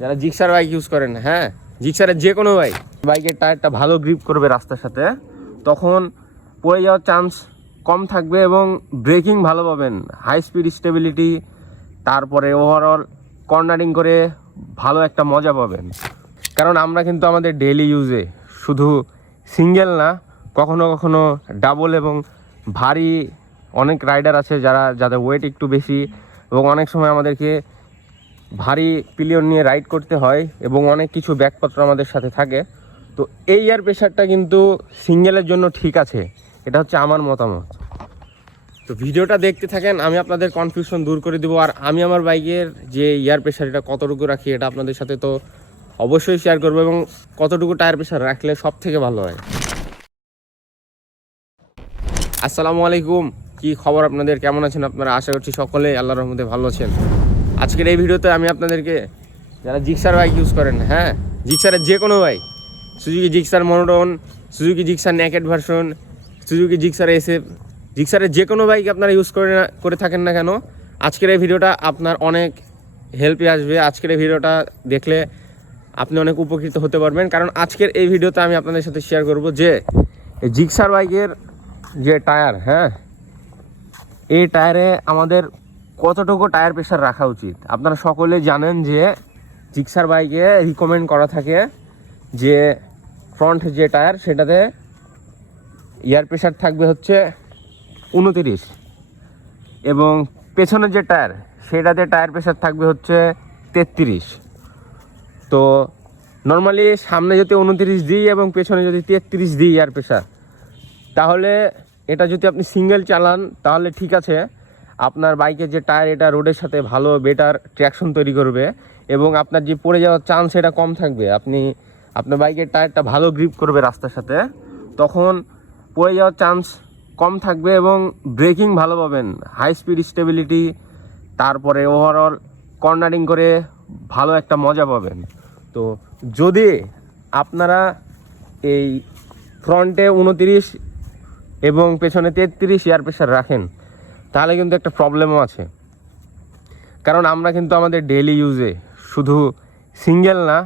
যারা Gixxer bike use করেন, হ্যাঁ জিক্সারের যে কোনো বাইকের টায়ারটা ভালো গ্রিপ করবে রাস্তার সাথে, তখন পড়ে যাওয়ার চান্স কম থাকবে এবং ব্রেকিং ভালো পাবেন, হাই স্পিড স্টেবিলিটি, তারপরে ওভারঅল কর্নারিং করে ভালো একটা মজা পাবেন। কারণ আমরা কিন্তু আমাদের ডেইলি ইউজে শুধু সিঙ্গেল না, কখনো কখনো ডাবল এবং ভারী অনেক রাইডার আছে যাদের ওয়েট একটু বেশি, এবং অনেক সময় আমাদেরকে ভারী পিলিয়ন নিয়ে রাইড করতে হয় এবং অনেক কিছু ব্যাগপত্র আমাদের সাথে থাকে। তো এই এয়ার প্রেশারটা কিন্তু সিঙ্গেলের জন্য ঠিক আছে, এটা হচ্ছে আমার মতামত। তো ভিডিওটা দেখতে থাকেন, আমি আপনাদের কনফিউশন দূর করে দেবো। আর আমি আমার বাইকের যে এয়ার প্রেশার এটা কতটুকু রাখি এটা আপনাদের সাথে তো অবশ্যই শেয়ার করবো, এবং কতটুকু টায়ার প্রেশার রাখলে সব থেকে ভালো হয়। আসসালামু আলাইকুম, কি খবর আপনাদের, কেমন আছেন আপনারা? আশা করছি সকলে আল্লাহর রহমতে ভালো আছেন। আজকের এই ভিডিওতে আমি আপনাদেরকে, যারা জিক্সার বাইক ইউজ করেন, হ্যাঁ জিক্সারের যে কোনো bike, Suzuki Gixxer monotone, Suzuki Gixxer naked version, Suzuki Gixxer SF, জিক্সারের যে কোনো বাইক আপনারা ইউজ করে থাকেন না কেন, আজকের এই ভিডিওটা আপনার অনেক হেল্পে আসবে। আজকের এই ভিডিওটা দেখলে আপনি অনেক উপকৃত হতে পারবেন। কারণ আজকের এই ভিডিওতে আমি আপনাদের সাথে শেয়ার করব যে এই জিক্সার বাইকের যে টায়ার, হ্যাঁ এই টায়ারে আমাদের কতটুকু টায়ার প্রেশার রাখা উচিত। আপনারা সকলে জানেন যে জিক্সার বাইকে রিকমেন্ড করা থাকে যে ফ্রন্ট যে টায়ার সেটাতে এয়ার প্রেশার থাকবে হচ্ছে 29, এবং পেছনের যে টায়ার সেটাতে টায়ার প্রেশার থাকবে হচ্ছে 33। তো নর্মালি সামনে যদি 29 দিই এবং পেছনে যদি 33 দিই এয়ার প্রেশার, তাহলে এটা যদি আপনি সিঙ্গেল চালান তাহলে ঠিক আছে, আপনার বাইকের যে টায়ার এটা রোডের সাথে ভালো বেটার ট্র্যাকশন তৈরি করবে এবং আপনার যে পড়ে যাওয়ার চান্স এটা কম থাকবে। আপনার বাইকের টায়ারটা ভালো গ্রিপ করবে রাস্তার সাথে, তখন পড়ে যাওয়ার চান্স কম থাকবে এবং ব্রেকিং ভালো পাবেন, হাই স্পিড স্টেবিলিটি, তারপরে ওভারঅল কর্নারিং করে ভালো একটা মজা পাবেন। তো যদি আপনারা এই ফ্রন্টে 29 এবং পেছনে 33 এয়ার প্রেশার রাখেন, তাহলে কিন্তু একটা প্রবলেমও আছে। কারণ আমরা কিন্তু আমাদের ডেইলি ইউজে শুধু সিঙ্গেল না,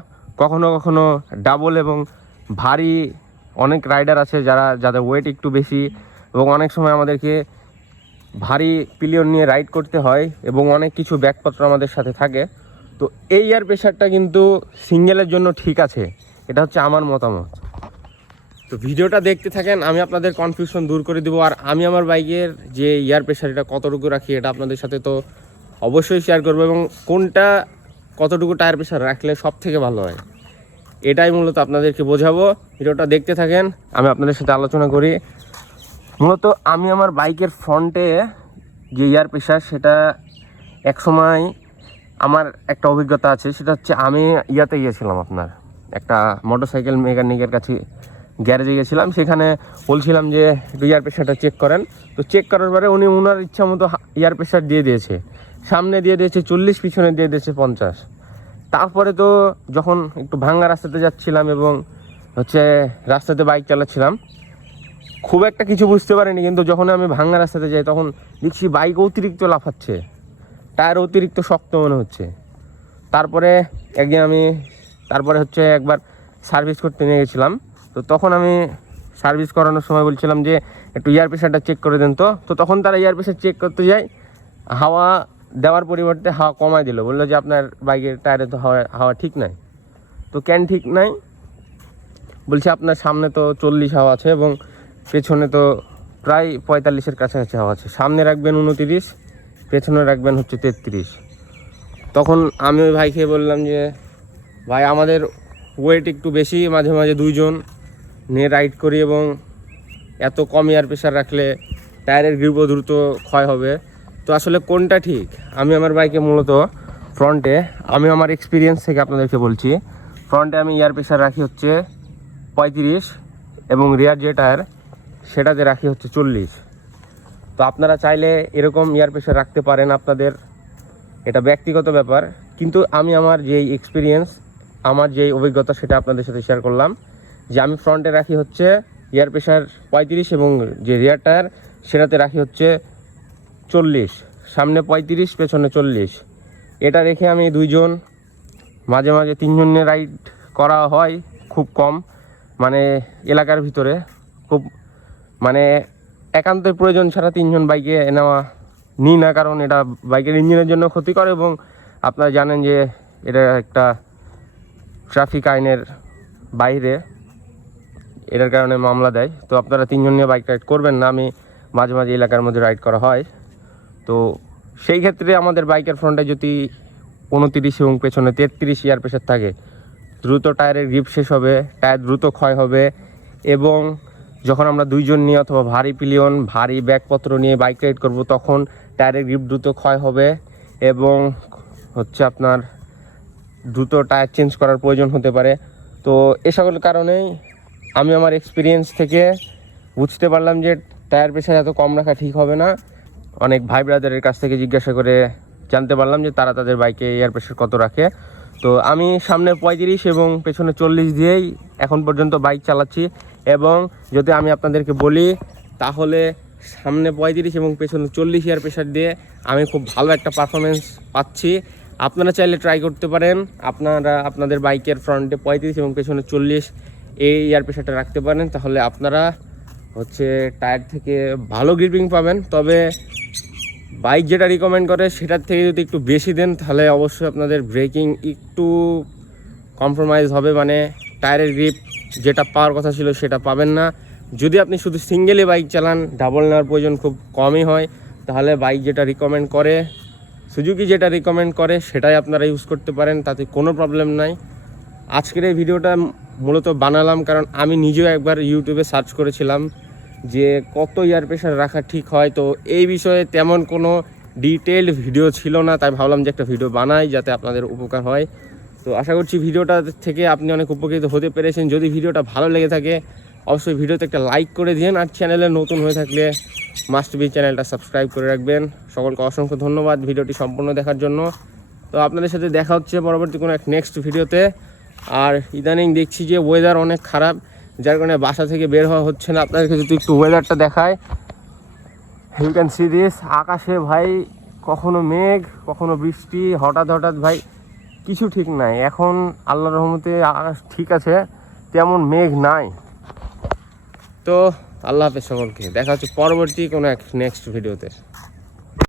কখনো কখনো ডাবল এবং ভারী অনেক রাইডার আছে যাদের ওয়েট একটু বেশি, এবং অনেক সময় আমাদেরকে ভারী পিলিয়ন নিয়ে রাইড করতে হয় এবং অনেক কিছু ব্যাগপত্র আমাদের সাথে থাকে। তো এই এয়ার প্রেশারটা কিন্তু সিঙ্গেলের জন্য ঠিক আছে, এটা হচ্ছে আমার মতামত। তো ভিডিওটা দেখতে থাকেন, আমি আপনাদের কনফিউশন দূর করে দেবো। আর আমি আমার বাইকের যে এয়ার প্রেশার এটা কতটুকু রাখি এটা আপনাদের সাথে তো অবশ্যই শেয়ার করবো, এবং কোনটা কতটুকু টায়ার প্রেশার রাখলে সব থেকে ভালো হয় এটাই মূলত আপনাদেরকে বোঝাবো। ভিডিওটা দেখতে থাকেন, আমি আপনাদের সাথে আলোচনা করি। মূলত আমি আমার বাইকের ফ্রন্টে যে এয়ার প্রেশার সেটা এক সময় আমার একটা অভিজ্ঞতা আছে, সেটা হচ্ছে আমি গিয়েছিলাম আপনার একটা মোটরসাইকেল মেকানিকের কাছে, গ্যারেজে গেছিলাম। সেখানে বলছিলাম যে একটু এয়ার প্রেশারটা চেক করেন। তো চেক করার পরে উনি ওনার ইচ্ছা মতো এয়ার প্রেশার দিয়ে দিয়েছে, সামনে দিয়ে দিয়েছে 40, পিছনে দিয়ে দিয়েছে 50। তারপরে তো যখন একটু ভাঙ্গা রাস্তাতে যাচ্ছিলাম এবং রাস্তাতে বাইক চালাচ্ছিলাম, খুব একটা কিছু বুঝতে পারিনি, কিন্তু যখন আমি ভাঙ্গা রাস্তাতে যাই তখন দেখছি বাইক অতিরিক্ত লাফাচ্ছে, টায়ার অতিরিক্ত শক্ত মনে হচ্ছে। তারপরে একবার সার্ভিস করতে নিয়ে গেছিলাম। তো তখন আমি সার্ভিস করানোর সময় বলছিলাম যে একটু এয়ার প্রেশারটা চেক করে দেন। তো তখন তারা এয়ার প্রেশার চেক করতে যায়, হাওয়া দেওয়ার পরিবর্তে হাওয়া কমায় দিল, বললো যে আপনার বাইকের টায়ারে তো হাওয়া ঠিক নাই। তো কেন ঠিক নাই? বলছে আপনার সামনে তো 40 হাওয়া আছে এবং পেছনে তো প্রায় 45-এর কাছাকাছি হাওয়া আছে, সামনে রাখবেন 29, পেছনে রাখবেন হচ্ছে 33। তখন আমি ওই ভাইকে বললাম যে ভাই আমাদের ওয়েট একটু বেশি, মাঝে মাঝে দুইজন নিয়ে রাইড করি এবং এত কম এয়ার প্রেশার রাখলে টায়ারের গ্রিপও দ্রুত ক্ষয় হবে। তো আসলে কোনটা ঠিক? আমি আমার বাইকে মূলত ফ্রন্টে, আমি আমার এক্সপিরিয়েন্স থেকে আপনাদেরকে বলছি, ফ্রন্টে আমি এয়ার প্রেশার রাখি হচ্ছে 35 এবং রিয়ার যে টায়ার সেটাতে রাখি হচ্ছে 40। তো আপনারা চাইলে এরকম এয়ার প্রেশার রাখতে পারেন, আপনাদের এটা ব্যক্তিগত ব্যাপার। কিন্তু আমি আমার যেই এক্সপিরিয়েন্স, আমার যেই অভিজ্ঞতা সেটা আপনাদের সাথে শেয়ার করলাম, যে আমি ফ্রন্টে রাখি হচ্ছে এয়ার প্রেশার 35 এবং যে রিয়ার টায়ার সেটাতে রাখি হচ্ছে 40, সামনে 35 পেছনে 40। এটা রেখে আমি দুইজন মাঝে মাঝে 3 জন নিয়ে রাইড করা হয়, খুব কম, মানে এলাকার ভিতরে খুব মানে একান্তই প্রয়োজন ছাড়া 3 জন বাইকে নেওয়া নিই না, কারণ এটা বাইকের ইঞ্জিনের জন্য ক্ষতিকর এবং আপনারা জানেন যে এটা একটা ট্রাফিক আইনের বাইরে, এটার কারণে মামলা দেয়। তো আপনারা 3 জন নিয়ে বাইক রাইড করবেন না। আমি মাঝে মাঝে এলাকার মধ্যে রাইড করা হয়, তো সেই ক্ষেত্রে আমাদের বাইকের ফ্রন্টে যদি 29 এবং পেছনে 33 এয়ার প্রেশার থাকে, দ্রুত টায়ারের গ্রিপ শেষ হবে, টায়ার দ্রুত ক্ষয় হবে এবং যখন আমরা 2 জন নিয়ে অথবা ভারী পিলিয়ন ভারী ব্যাগপত্র নিয়ে বাইক রাইড করব, তখন টায়ারের গ্রিপ দ্রুত ক্ষয় হবে এবং হচ্ছে আপনার দ্রুত টায়ার চেঞ্জ করার প্রয়োজন হতে পারে। তো এ সকল কারণেই আমি আমার এক্সপিরিয়েন্স থেকে বুঝতে পারলাম যে টায়ার প্রেশার এত কম রাখা ঠিক হবে না। অনেক ভাই ব্রাদারের কাছ থেকে জিজ্ঞাসা করে জানতে পারলাম যে তারা তাদের বাইকে এয়ার প্রেশার কত রাখে। তো আমি সামনে 35 এবং পেছনে 40 দিয়েই এখন পর্যন্ত বাইক চালাচ্ছি এবং যদি আমি আপনাদেরকে বলি তাহলে সামনে 35 এবং পেছনে 40 এয়ার প্রেশার দিয়ে আমি খুব ভালো একটা পারফরমেন্স পাচ্ছি। আপনারা চাইলে ট্রাই করতে পারেন, আপনারা আপনাদের বাইকের ফ্রন্টে 35 এবং পেছনে 40 এই এয়ার প্রেশারটা রাখতে পারেন, তাহলে আপনারা হচ্ছে টায়ার থেকে ভালো গ্রিপিং পাবেন। তবে বাইক যেটা রিকমেন্ড করে সেটার থেকে যদি একটু বেশি দেন তাহলে অবশ্যই আপনাদের ব্রেকিং একটু কম্প্রোমাইজ হবে, মানে টায়ারের গ্রিপ যেটা পাওয়ার কথা ছিল সেটা পাবেন না। যদি আপনি শুধু সিঙ্গেলে বাইক চালান, ডাবল নেওয়ার প্রয়োজন খুব কমই হয়, তাহলে বাইক যেটা রিকমেন্ড করে, সুজুকি যেটা রিকমেন্ড করে সেটাই আপনারা ইউজ করতে পারেন, তাতে কোনো প্রবলেম নাই। আজকের এই ভিডিওটা মূলত বানালাম কারণ আমি নিজেও একবার ইউটিউবে সার্চ করেছিলাম যে কত এয়ার প্রেশার রাখা ঠিক হয়, তো এই বিষয়ে তেমন কোনো ডিটেইলড ভিডিও ছিল না, তাই ভাবলাম যে একটা ভিডিও বানাই যাতে আপনাদের উপকার হয়। তো আশা করছি ভিডিওটা থেকে আপনি অনেক উপকৃত হতে পেরেছেন। যদি ভিডিওটা ভালো লেগে থাকে অবশ্যই ভিডিওতে একটা লাইক করে দিন, আর চ্যানেলে নতুন হয়ে থাকলে মাস্ট বি চ্যানেলটা সাবস্ক্রাইব করে রাখবেন। সকলকে অসংখ্য ধন্যবাদ ভিডিওটি সম্পূর্ণ দেখার জন্য। তো আপনাদের সাথে দেখা হচ্ছে পরবর্তী কোনো এক নেক্সট ভিডিওতে। আর ইদানিং দেখছি যে ওয়েদার অনেক খারাপ, যার কারণে বাসা থেকে বের হওয়া হচ্ছে না। আপনাদেরকে যদি একটু ওয়েদারটা দেখায়, ইউ ক্যান সি দিস, আকাশে ভাই কখনো মেঘ কখনো বৃষ্টি, হঠাৎ হঠাৎ ভাই কিছু ঠিক নাই। এখন আল্লাহর রহমতে আকাশ ঠিক আছে, তেমন মেঘ নাই। তো আল্লাহ হাফেজ সকলকে, দেখা হচ্ছে পরবর্তী কোনো এক নেক্সট ভিডিওতে।